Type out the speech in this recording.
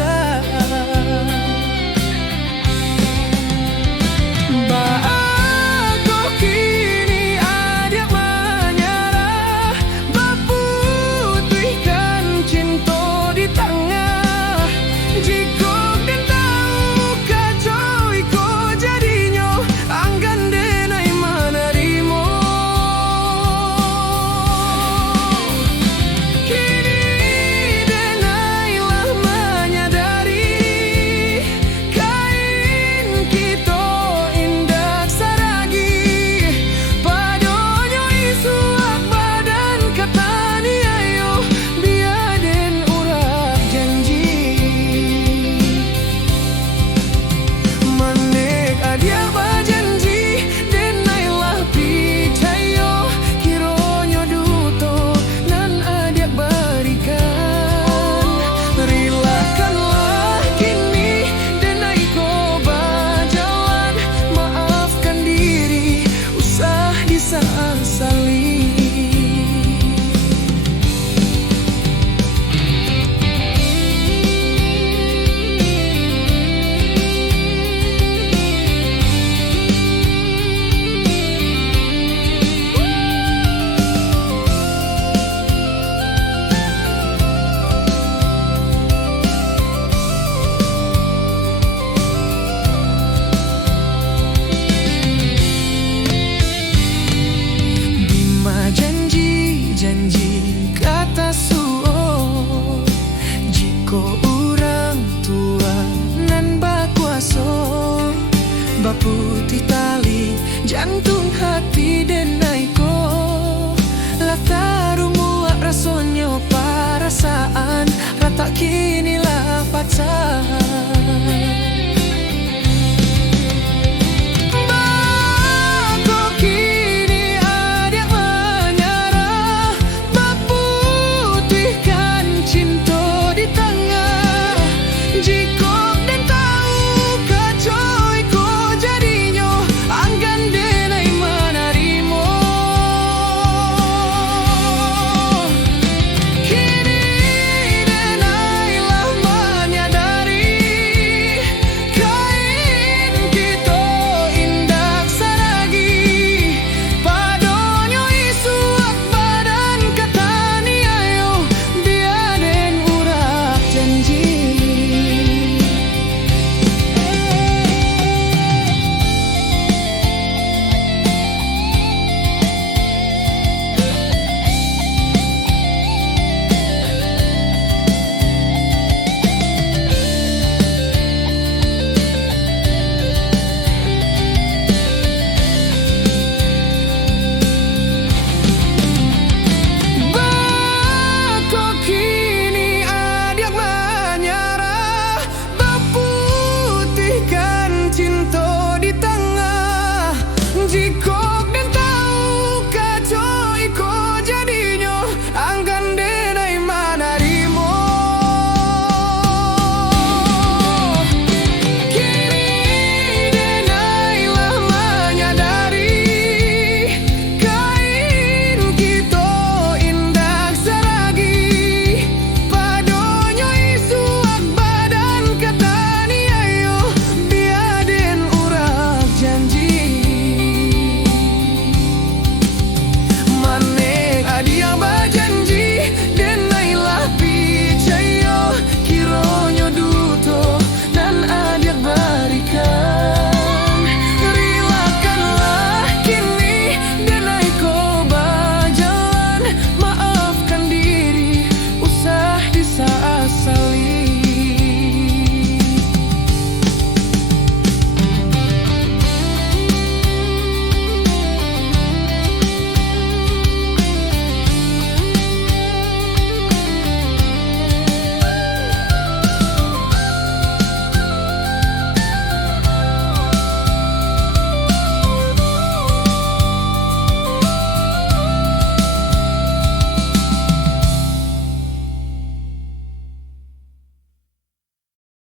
paksa. Bako kini ada menyerah, baputihkan cinta di tengah. Jika den tahu kacau iko jadinya, anggan denai menerima. Kini denailah menyadari, kain kita indah saragi. Padanya isuak badan katani ayo, biaden urak janji. Manek adia berjanji, denailah percaya. Kiranya duto nan adia berikan, relakanlah kini denai ko berjalan. Maafkan diri, usah disesali. Bima janji kata suo, jiko orang tua nan bakuaso, baputih tali jantung hati denaiko. Lataru muak rasanya perasaan, rata kinilah pacaran. Bako kini ada menyerah, baputihkan cinta di tengah. Jika den tahu kacau iko jadinya, anggan denai menerima. Kini denailah menyadari, kain kita indah saragi. Padanya isuak badan katani ayo, biaden urak janji. Bako kini ada menyerah, baputihkan cinta di tengah. Jika